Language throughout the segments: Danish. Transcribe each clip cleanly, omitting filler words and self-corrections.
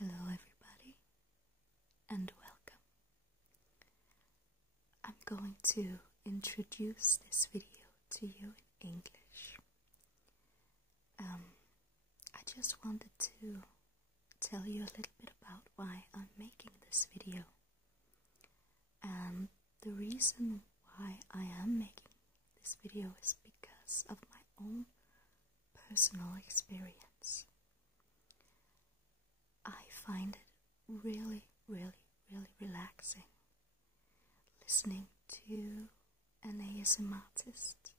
Hello everybody and welcome. I'm going to introduce this video to you in English. I just wanted to tell you a little bit about why I'm making this video. And the reason why I am making this video is because of my own personal experience. I find it really relaxing listening to an ASMR artist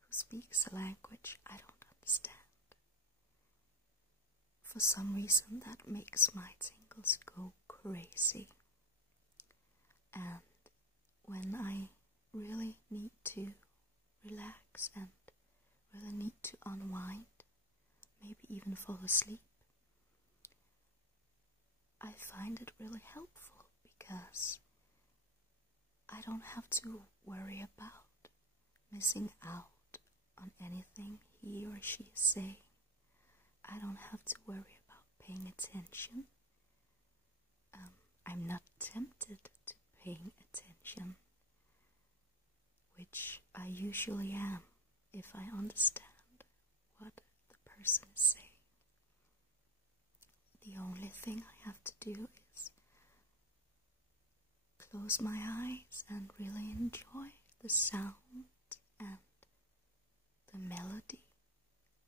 who speaks a language I don't understand. For some reason that makes my tingles go crazy. And when I really need to relax and really need to unwind, maybe even fall asleep, I find it really helpful because I don't have to worry about missing out on anything he or she is saying. I don't have to worry about paying attention. I'm not tempted to paying attention, which I usually am if I understand what the person is saying. The only thing I have to do is close my eyes and really enjoy the sound and the melody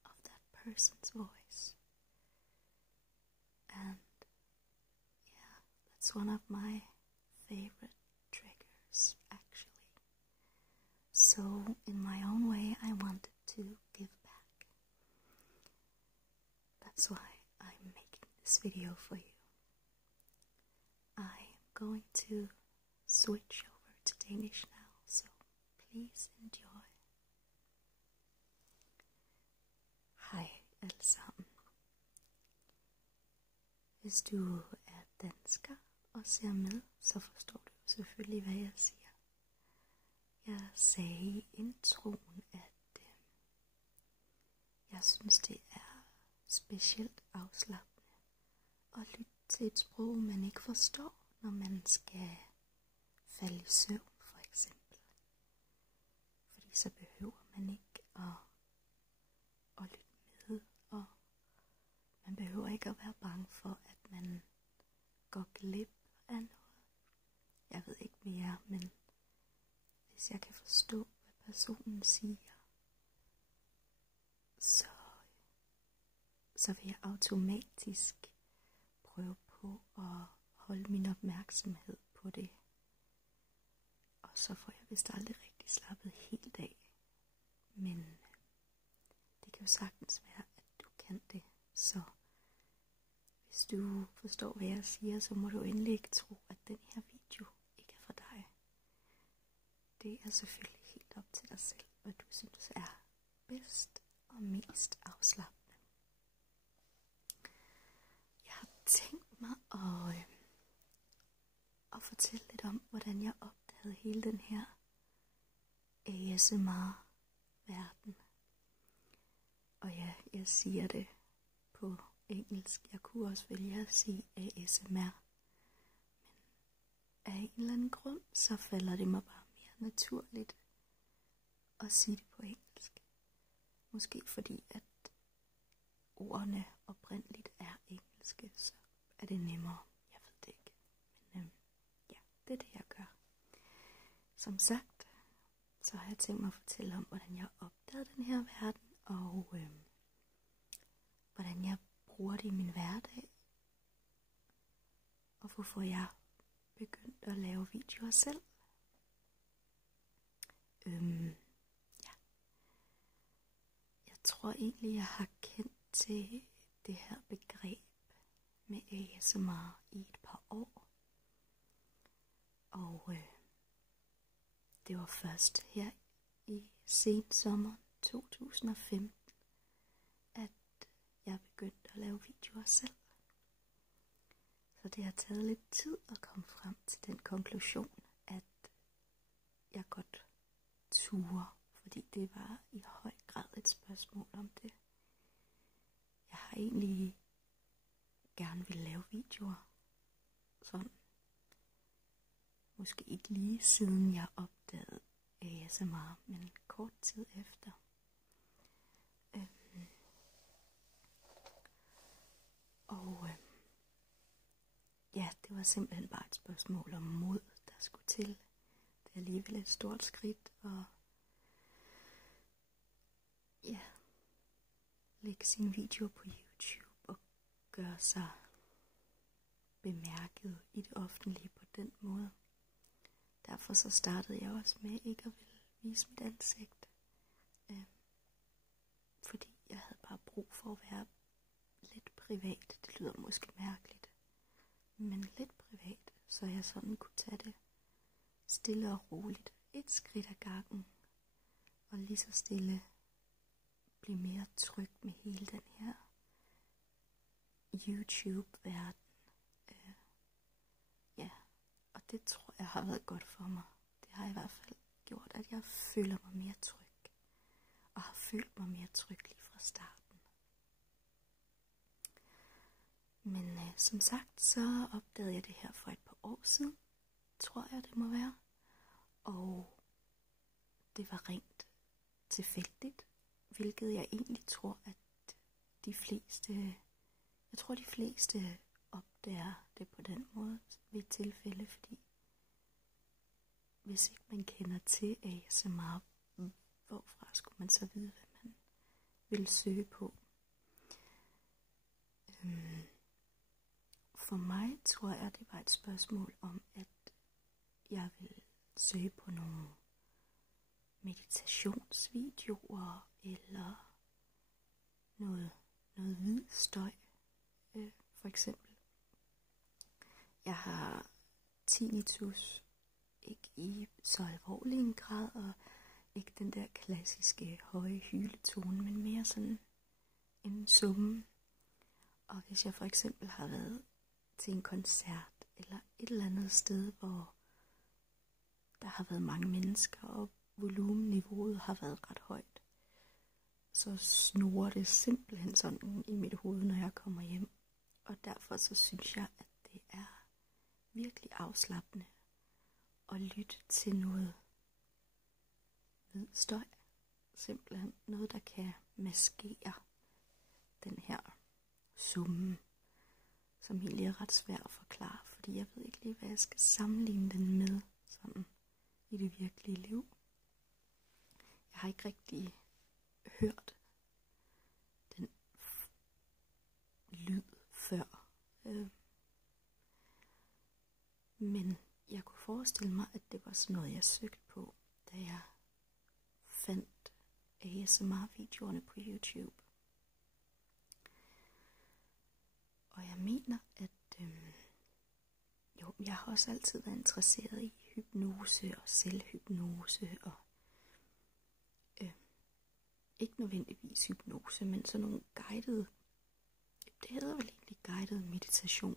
of that person's voice. And yeah, that's one of my favorite triggers actually. So in my own way I wanted to give back. That's why I'm making this video for you. I am going to switch over to Danish now, so please enjoy. Hej alle sammen. Hvis du er dansker og ser med, så forstår du selvfølgelig, hvad jeg siger. Jeg sagde i introen, at jeg synes, det er specielt afslappende og lytte til et sprog, man ikke forstår, når man skal falde i søvn, for eksempel. Fordi så behøver man ikke at lytte med, og man behøver ikke at være bange for, at man går glip af noget. Jeg ved ikke mere, men hvis jeg kan forstå, hvad personen siger, så vil jeg automatisk prøve på at holde min opmærksomhed på det. Og så får jeg vist aldrig rigtig slappet helt af. Men det kan jo sagtens være, at du kan det. Så hvis du forstår, hvad jeg siger, så må du endelig ikke tro, at den her video ikke er for dig. Det er selvfølgelig helt op til dig selv, hvad du synes er bedst og mest afslappende. Jeg har tænkt mig at fortælle lidt om, hvordan jeg opdagede hele den her ASMR-verden. Og ja, jeg siger det på engelsk. Jeg kunne også vælge at sige ASMR. Men af en eller anden grund, så falder det mig bare mere naturligt at sige det på engelsk. Måske fordi, at ordene oprindeligt er engelske, så er det nemmere. Jeg ved det ikke. Men ja, det er det, jeg gør. Som sagt, så har jeg tænkt mig at fortælle om, hvordan jeg opdagede den her verden, og hvordan jeg bruger det i min hverdag, og hvorfor jeg begyndte at lave videoer selv. Ja. Jeg tror egentlig, jeg har kendt til det her begreb med ASMR i et par år. Og det var først her i sensommeren 2015, at jeg begyndte at lave videoer selv. Så det har taget lidt tid at komme frem til den konklusion, at jeg godt turde, fordi det var i høj grad et spørgsmål om det. Jeg har egentlig gerne vil lave videoer. Sådan. Måske ikke lige siden jeg opdagede ASMR, men kort tid efter. Ja, det var simpelthen bare et spørgsmål om mod, der skulle til. Det er alligevel et stort skridt, og ja, lægge sin video på YouTube og gøre sig bemærket i det offentlige på den måde. Derfor så startede jeg også med ikke at ville vise mit ansigt. Fordi jeg havde bare brug for at være lidt privat. Det lyder måske mærkeligt. Men lidt privat, så jeg sådan kunne tage det stille og roligt. Et skridt ad gangen. Og lige så stille blive mere tryg med hele den her YouTube-verden. Ja, og det tror jeg har været godt for mig. Det har i hvert fald gjort, at jeg føler mig mere tryg. Og har følt mig mere tryg lige fra starten. Men som sagt, så opdagede jeg det her for et par år siden, tror jeg det må være. Og det var rent tilfældigt, hvilket jeg egentlig tror, at de fleste opdager det på den måde ved et tilfælde, fordi hvis ikke man kender til ASMR, hvorfra skulle man så vide, hvad man vil søge på? For mig tror jeg, det var et spørgsmål om, at jeg ville søge på nogle meditationsvideoer eller noget hvid støj, for eksempel. Jeg har tinnitus, ikke i så alvorlig en grad, og ikke den der klassiske høje hyletone, men mere sådan en summen. Og hvis jeg for eksempel har været til en koncert, eller et eller andet sted, hvor der har været mange mennesker, og volumenniveauet har været ret højt, så snurrer det simpelthen sådan i mit hoved, når jeg kommer hjem. Og derfor så synes jeg, at det er virkelig afslappende at lytte til noget hvid støj. Simpelthen noget, der kan maskere den her summen, som egentlig er ret svær at forklare, fordi jeg ved ikke lige, hvad jeg skal sammenligne den med sådan i det virkelige liv. Jeg har ikke rigtig hørt den lyd før. Men jeg kunne forestille mig, at det var sådan noget, jeg søgte på, da jeg fandt ASMR-videoerne på YouTube. Og jeg mener, at jeg har også altid været interesseret i hypnose og selvhypnose og ikke nødvendigvis hypnose, men sådan nogle guidede, det hedder vel egentlig guided meditation.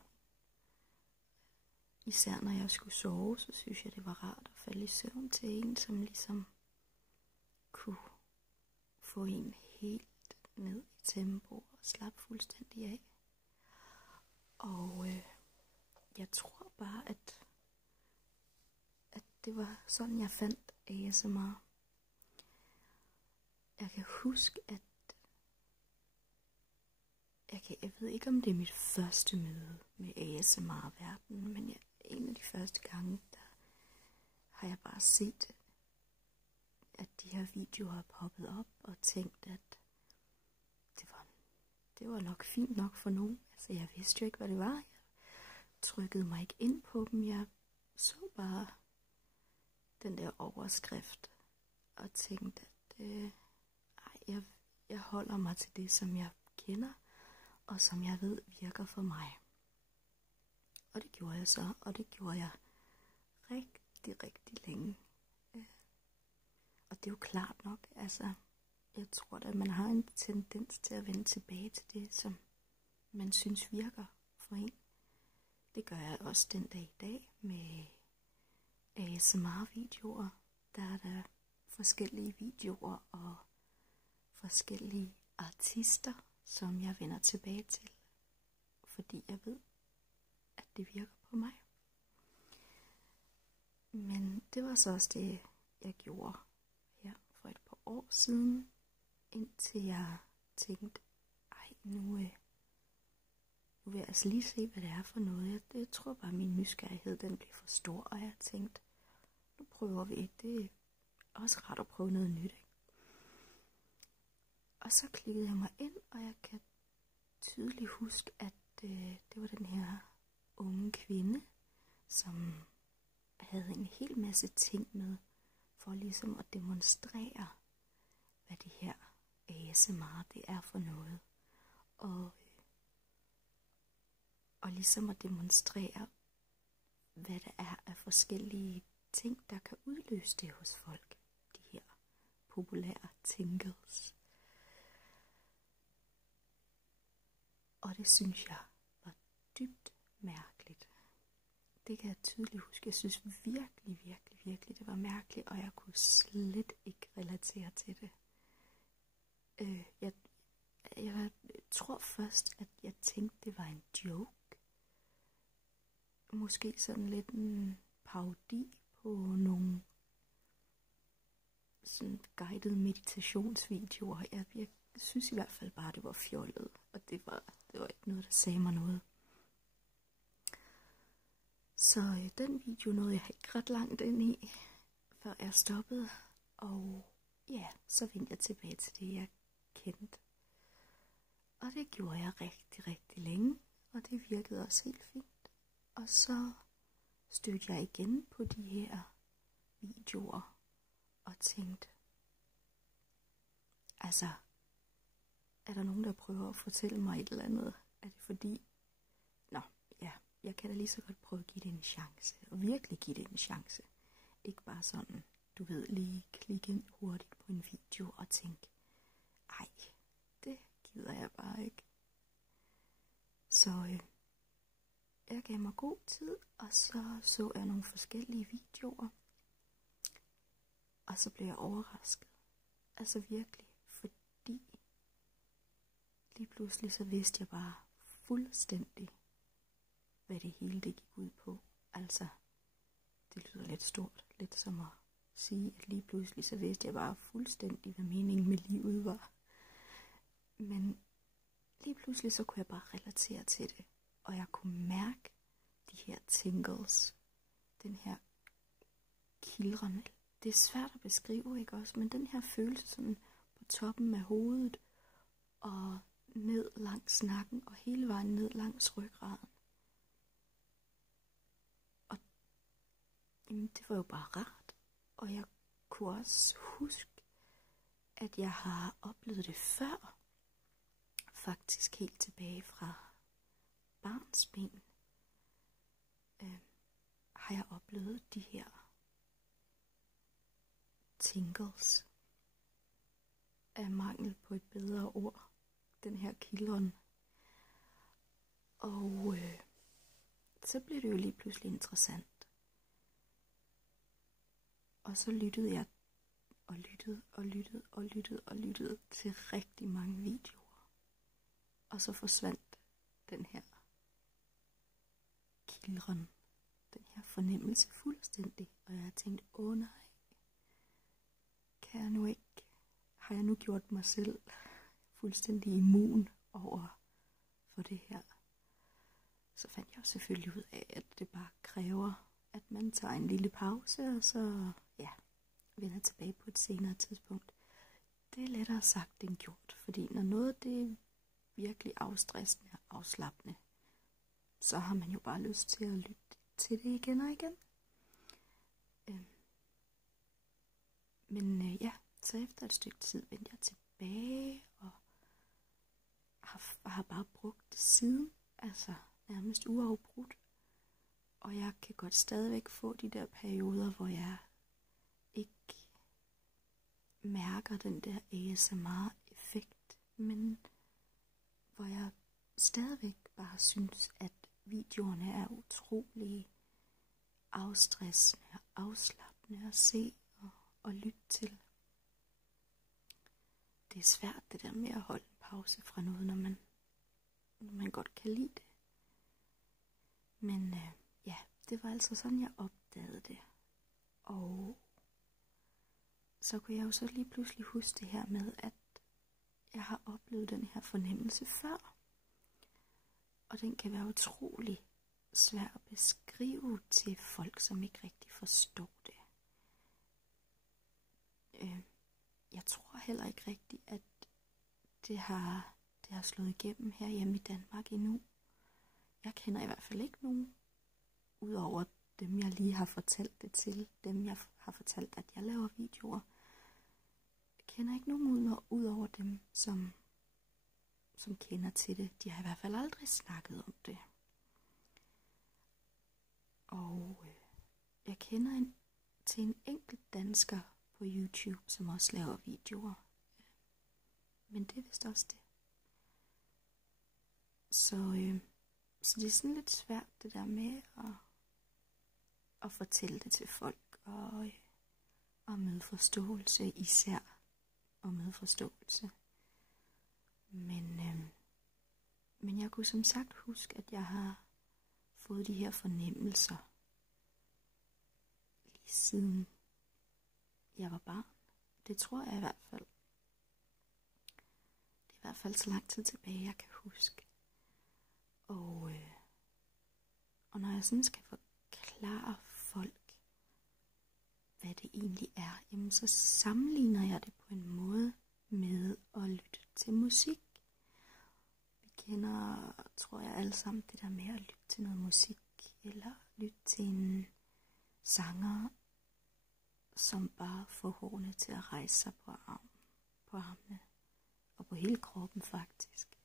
Især når jeg skulle sove, så synes jeg, det var rart at falde i søvn til en, som ligesom kunne få en helt ned i tempo og slappe fuldstændig af. Og jeg tror bare, at det var sådan, jeg fandt ASMR. Jeg kan huske, at jeg ved ikke, om det er mit første møde med ASMR-verdenen, men en af de første gange, der har jeg bare set, at de her videoer er poppet op, og tænkt, at det var nok fint nok for nogen. Altså, jeg vidste jo ikke, hvad det var. Jeg trykkede mig ikke ind på dem. Jeg så bare den der overskrift, og tænkte, at jeg holder mig til det, som jeg kender, og som jeg ved virker for mig. Og det gjorde jeg så, og det gjorde jeg rigtig, rigtig længe. Og det er jo klart nok, altså, jeg tror at man har en tendens til at vende tilbage til det, som man synes virker for en. Det gør jeg også den dag i dag med ASMR-videoer. Der er der forskellige videoer og forskellige artister, som jeg vender tilbage til. fordi jeg ved, at det virker på mig. Men det var så også det, jeg gjorde her for et par år siden, indtil jeg tænkte, nu vil jeg altså lige se, hvad det er for noget. Jeg tror bare, at min nysgerrighed den blev for stor, og jeg tænkte, nu prøver vi. Det er også ret at prøve noget nyt, ikke? Og så klikkede jeg mig ind, og jeg kan tydeligt huske, at det var den her unge kvinde, som havde en hel masse ting med, for ligesom at demonstrere, hvad det her ASMR det er for noget. Og ligesom at demonstrere, hvad der er af forskellige ting, der kan udløse det hos folk. De her populære tingles. Og det synes jeg var dybt mærkeligt. Det kan jeg tydeligt huske. Jeg synes virkelig, det var mærkeligt, og jeg kunne slet ikke relatere til det. Jeg tror først, at jeg tænkte, det var en joke. Måske sådan lidt en parodi på nogle sådan guidede meditationsvideoer. Jeg synes i hvert fald bare, det var fjollet, og det var ikke noget, der sagde mig noget. Så den video nåede jeg ikke ret langt ind i, før jeg stoppede, og ja, så vendte jeg tilbage til det, jeg kendte. Og det gjorde jeg rigtig længe, og det virkede også helt fint. Og så stødte jeg igen på de her videoer og tænkte, altså, er der nogen, der prøver at fortælle mig et eller andet? Er det fordi, jeg kan da lige så godt prøve at give det en chance, og virkelig give det en chance. Ikke bare sådan, du ved, lige klikke ind hurtigt på en video og tænke, det gider jeg bare ikke. Så jeg gav mig god tid, og så jeg nogle forskellige videoer. Og så blev jeg overrasket. Altså virkelig, fordi lige pludselig så vidste jeg bare fuldstændig, hvad det hele det gik ud på. Altså, det lyder lidt stort, lidt som at sige, at lige pludselig så vidste jeg bare fuldstændig, hvad meningen med livet var. Men lige pludselig så kunne jeg bare relatere til det, og jeg kunne mærke de her tingles, den her kildrende. Det er svært at beskrive, ikke også? Men den her følelse sådan på toppen af hovedet, og ned langs nakken, og hele vejen ned langs ryggraden. Og jamen, det var jo bare rart. Og jeg kunne også huske, at jeg har oplevet det før. Faktisk helt tilbage fra barnsben. Har jeg oplevet de her tingles af mangel på et bedre ord. Den her kildren. Og så blev det jo lige pludselig interessant. Og så lyttede jeg og lyttede til rigtig mange videoer. Og så forsvandt den her kildren, den her fornemmelse fuldstændig. Og jeg tænkte, nej, har jeg nu gjort mig selv fuldstændig immun over for det her? Så fandt jeg selvfølgelig ud af, at det bare kræver, at man tager en lille pause, og så vender tilbage på et senere tidspunkt. Det er lettere sagt end gjort, fordi når noget det er virkelig afstressende og afslappende, så har man jo bare lyst til at lytte til det igen og igen. Men så efter et stykke tid vendte jeg tilbage, og har bare brugt det siden, altså nærmest uafbrudt. Og jeg kan godt stadigvæk få de der perioder, hvor jeg ikke mærker den der ASMR-effekt, men hvor jeg stadigvæk bare synes, at videoerne er utrolig afstressende og afslappende at se og lytte til. Det er svært det der med at holde en pause fra noget, når man godt kan lide det. Men ja, det var altså sådan, jeg opdagede det. Og så kunne jeg jo så lige pludselig huske det her med, at jeg har oplevet den her fornemmelse før. Og den kan være utrolig svær at beskrive til folk, som ikke rigtig forstår det. Jeg tror heller ikke rigtigt, at det har slået igennem her hjemme i Danmark endnu. Jeg kender i hvert fald ikke nogen, udover dem, jeg lige har fortalt det til, dem jeg har fortalt, at jeg laver videoer. Jeg kender ikke nogen udover dem, som kender til det. De har i hvert fald aldrig snakket om det. Og jeg kender til en enkelt dansker på YouTube, som også laver videoer. Men det er vist også det. Så det er sådan lidt svært det der med at fortælle det til folk og møde forståelse især. Og møde forståelse. Men jeg kunne som sagt huske, at jeg har fået de her fornemmelser lige siden jeg var barn. Det tror jeg i hvert fald. Det er i hvert fald så lang tid tilbage, jeg kan huske. Og når jeg sådan skal forklare folk, hvad det egentlig er, jamen så sammenligner jeg det på en måde med at lytte til musik. Vi kender, tror jeg, alle sammen det der med at lytte til noget musik, eller lytte til en sanger, som bare får hårene til at rejse sig på armene, og på hele kroppen faktisk.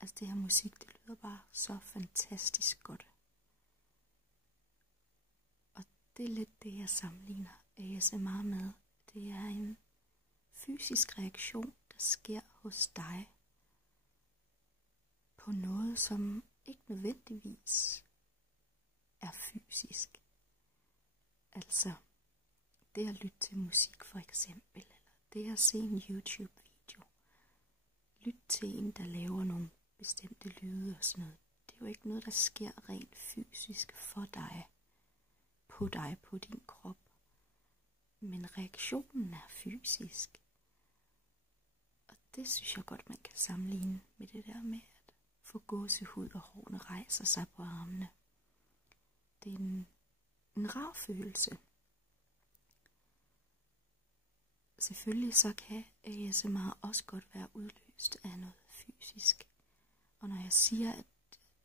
Altså det her musik, det lyder bare så fantastisk godt. Og det er lidt det, jeg sammenligner ASMR med. Det er en fysisk reaktion, der sker hos dig på noget, som ikke nødvendigvis er fysisk. Altså det at lytte til musik for eksempel, eller det at se en YouTube-video. Lyt til en, der laver nogle bestemte lyde og sådan noget. Det er jo ikke noget, der sker rent fysisk for dig, på din krop. Men reaktionen er fysisk. Og det synes jeg godt, man kan sammenligne med det der med at få gåsehud og hårene rejser sig på armene. Det er en rar følelse. Selvfølgelig så kan ASMR også godt være udløst af noget fysisk. Og når jeg siger, at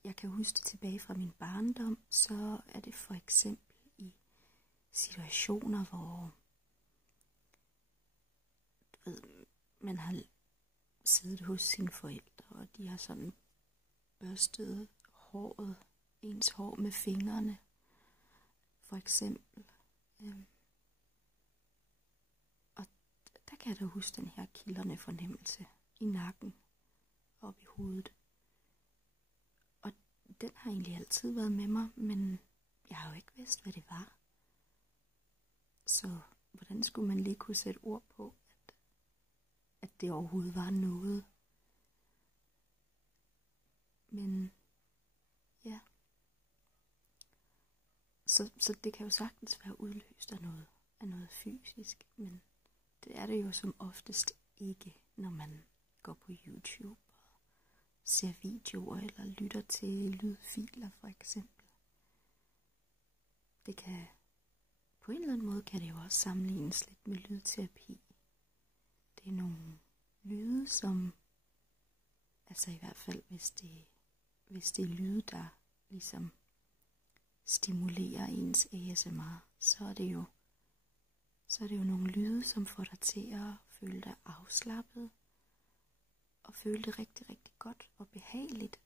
jeg kan huske det tilbage fra min barndom, så er det for eksempel i situationer, hvor man har siddet hos sine forældre, og de har sådan børstet ens hår med fingrene, for eksempel. Og der kan jeg da huske den her kildrende fornemmelse i nakken, op i hovedet. Og den har egentlig altid været med mig, men jeg har jo ikke vidst, hvad det var. Så hvordan skulle man lige kunne sætte ord på, at det overhovedet var noget? Men ja. Så det kan jo sagtens være udløst af noget fysisk, men det er det jo som oftest ikke, når man går på YouTube og ser videoer eller lytter til lydfiler for eksempel. Det kan på en eller anden måde kan det jo også sammenlignes lidt med lydterapi. Det er nogle lyde, som altså i hvert fald hvis det er lyde, der ligesom stimulerer ens ASMR, så er det jo nogle lyde, som får dig til at føle dig afslappet og føle det rigtig, rigtig godt og behageligt.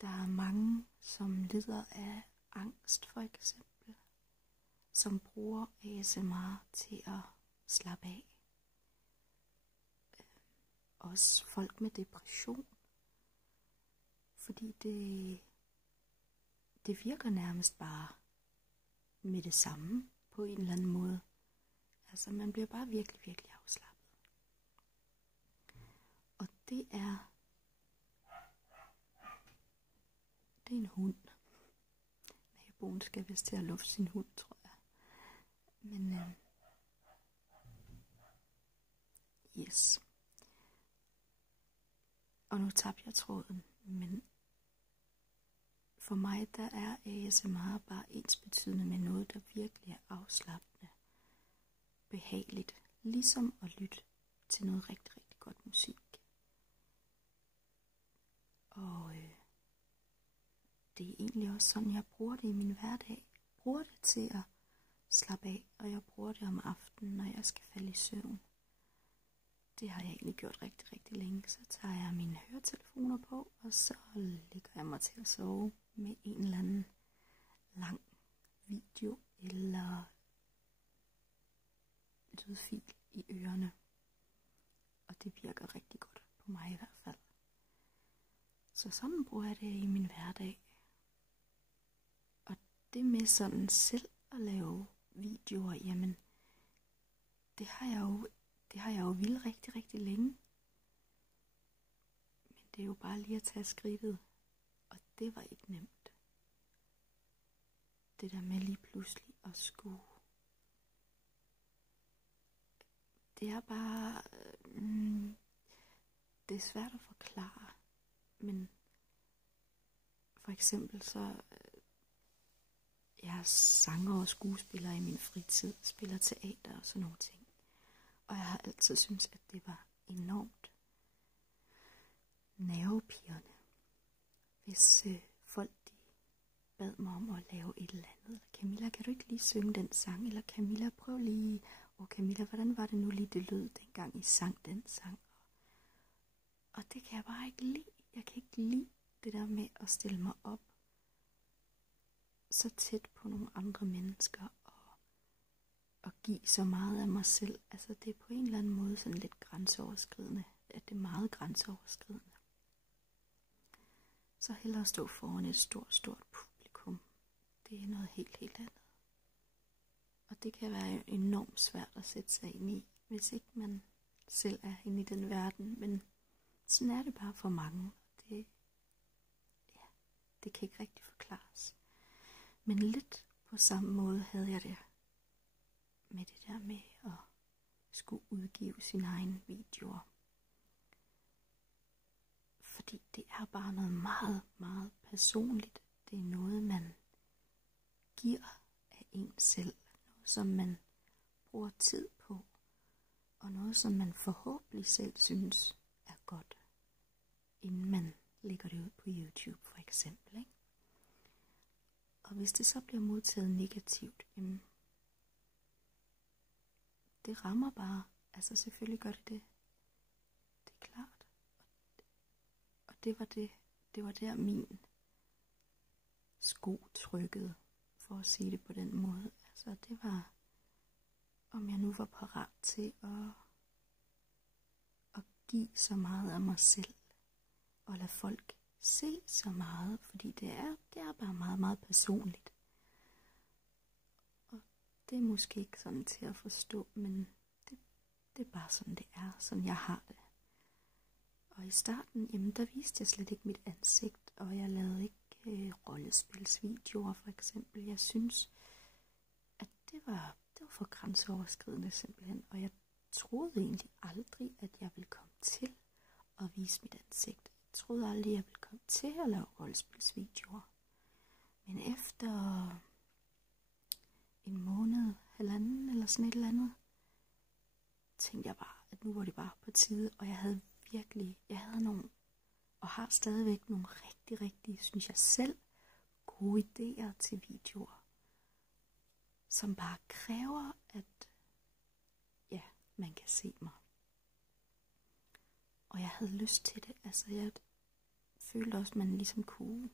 Der er mange, som lider af angst for eksempel, som bruger ASMR til at slappe af. Også folk med depression, fordi det virker nærmest bare med det samme på en eller anden måde. Altså man bliver bare virkelig, virkelig afslappet. Og det det er en hund. Naboen skal vist til at lufte sin hund, tror jeg. Men yes. Og nu tabte jeg tråden, men for mig der er ASMR bare ensbetydende med noget, der virkelig er afslappende, behageligt, ligesom at lytte til noget rigtig, rigtig godt musik. Og det er egentlig også sådan, jeg bruger det i min hverdag. Jeg bruger det til at slappe af, og jeg bruger det om aftenen, når jeg skal falde i søvn. Det har jeg egentlig gjort rigtig, rigtig længe. Så tager jeg mine høretelefoner på, og så lægger jeg mig til at sove med en eller anden lang video eller lydfil i ørerne. Og det virker rigtig godt på mig i hvert fald. Så sådan bruger jeg det i min hverdag. Og det med sådan selv at lave videoer, jamen, det har jeg jo vildt rigtig, rigtig længe. Men det er jo bare lige at tage skridtet. Og det var ikke nemt. Det der med lige pludselig at skulle. Det er bare. Det er svært at forklare. Men for eksempel så. Jeg er sanger og skuespiller i min fritid. Spiller teater og sådan nogle ting. Og jeg har altid syntes, at det var enormt nervepirrende, hvis folk de bad mig om at lave et eller andet. Camilla, kan du ikke lige synge den sang? Eller Camilla, prøv lige. Camilla, hvordan var det nu lige det lød, dengang I sang den sang? Og det kan jeg bare ikke lide. Jeg kan ikke lide det der med at stille mig op så tæt på nogle andre mennesker og give så meget af mig selv. Altså det er på en eller anden måde sådan lidt grænseoverskridende. At det er meget grænseoverskridende. Så hellere stå foran et stort publikum. Det er noget helt andet. Og det kan være enormt svært at sætte sig ind i, hvis ikke man selv er inde i den verden. Men sådan er det bare for mange. Det kan ikke rigtig forklares. Men lidt på samme måde havde jeg det med det der med at skulle udgive sine egne videoer. Fordi det er bare noget meget, meget personligt. Det er noget, man giver af en selv. Noget, som man bruger tid på. Og noget, som man forhåbentlig selv synes er godt. Inden man lægger det ud på YouTube for eksempel. Ikke? Og hvis det så bliver modtaget negativt, jamen, det rammer bare. Altså selvfølgelig gør det det. Det er klart. Og det var der min sko trykkede, for at sige det på den måde. Altså det var, om jeg nu var parat til at give så meget af mig selv, og lade folk se så meget, fordi det er bare meget, meget personligt. Og det er måske ikke sådan til at forstå, men det er bare sådan det er, sådan jeg har det. Og i starten, jamen der viste jeg slet ikke mit ansigt, og jeg lavede ikke rollespilsvideoer for eksempel. Jeg synes, at det var for grænseoverskridende simpelthen, og jeg troede egentlig aldrig, at jeg ville komme til at vise mit ansigt. Jeg troede aldrig, at jeg ville komme til at lave rollespilsvideoer. Men efter en måned, halvanden eller sådan et eller andet, tænkte jeg bare, at nu var det bare på tide, og jeg havde nogle, og har stadigvæk nogle rigtig, rigtig, synes jeg selv, gode idéer til videoer, som bare kræver, at man kan se mig. Og jeg havde lyst til det. Altså jeg følte også, at man ligesom kunne,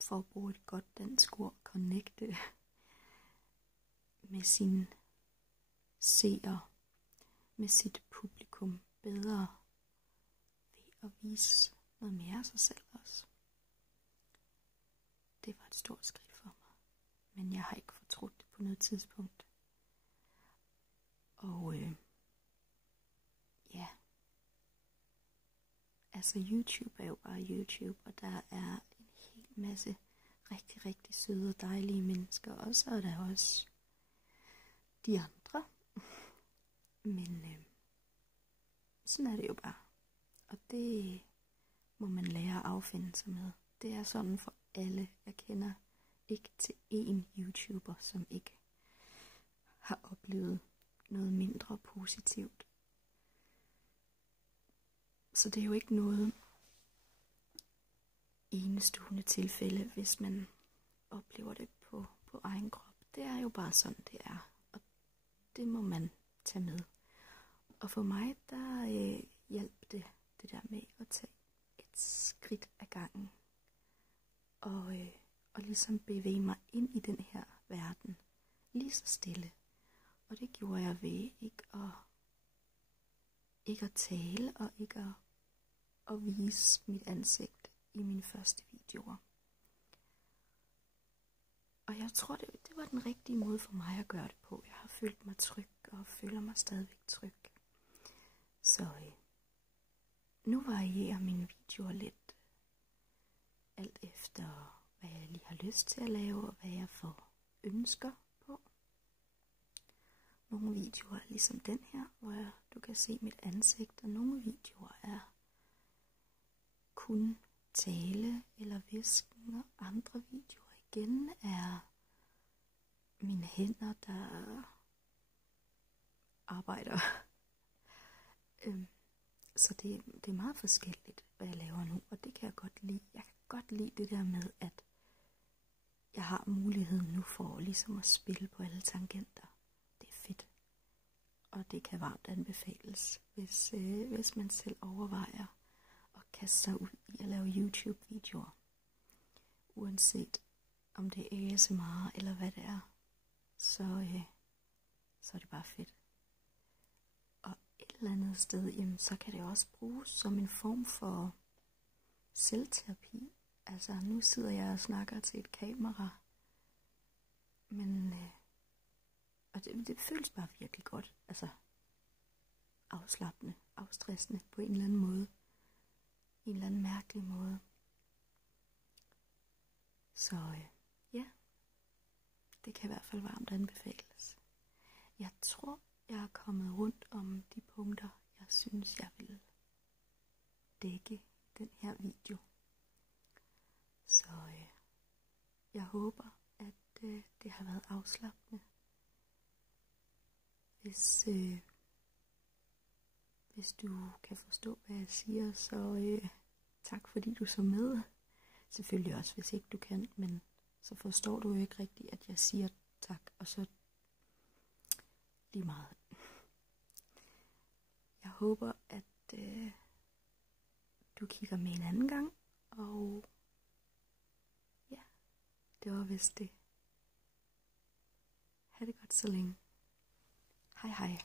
for at bruge et godt dansk ord, connecte med sine seere, med sit publikum bedre, ved at vise noget mere af sig selv også. Det var et stort skridt for mig, men jeg har ikke fortrudt det på noget tidspunkt. Og altså YouTube er jo bare YouTube, og der er en hel masse rigtig, rigtig søde og dejlige mennesker, og så er der også de andre. Men sådan er det jo bare. Og det må man lære at affinde sig med. Det er sådan for alle. Jeg kender ikke til én YouTuber, som ikke har oplevet noget mindre positivt. Så det er jo ikke noget enestående tilfælde, hvis man oplever det på egen krop. Det er jo bare sådan, det er. Og det må man tage med. Og for mig, der hjalp det der med at tage et skridt ad gangen. Og ligesom bevæge mig ind i den her verden. Lige så stille. Og det gjorde jeg ved ikke at tale og ikke at vise mit ansigt i mine første videoer. Og jeg tror, det var den rigtige måde for mig at gøre det på. Jeg har følt mig tryg og føler mig stadigvæk tryg. Så nu varierer mine videoer lidt. Alt efter, hvad jeg lige har lyst til at lave, og hvad jeg får ønsker på. Nogle videoer er ligesom den her, hvor du kan se mit ansigt, og nogle videoer er kun tale eller hvisken, og andre videoer igen er mine hænder, der arbejder. Så det er meget forskelligt, hvad jeg laver nu, og det kan jeg godt lide. Jeg kan godt lide det der med, at jeg har muligheden nu for ligesom at spille på alle tangenter. Det er fedt. Og det kan varmt anbefales, hvis man selv overvejer at kaste sig ud i at lave YouTube-videoer. Uanset om det er ASMR eller hvad det er, så er det bare fedt. Og et eller andet sted, jamen, så kan det også bruges som en form for selvterapi. Altså, nu sidder jeg og snakker til et kamera, men og det føles bare virkelig godt. Altså, afslappende, afstressende på en eller anden måde. En eller anden mærkelig måde. Så ja, det kan i hvert fald varmt anbefales. Jeg tror, jeg er kommet rundt om de punkter, jeg synes, jeg vil dække den her video. Så jeg håber, at det har været afslappende. Hvis du kan forstå, hvad jeg siger, så tak fordi du så med. Selvfølgelig også, hvis ikke du kan, men så forstår du jo ikke rigtigt, at jeg siger tak, og så lige meget. Jeg håber, at du kigger med en anden gang, og ja, det var vist det. Ha' det godt så længe. Hej hej.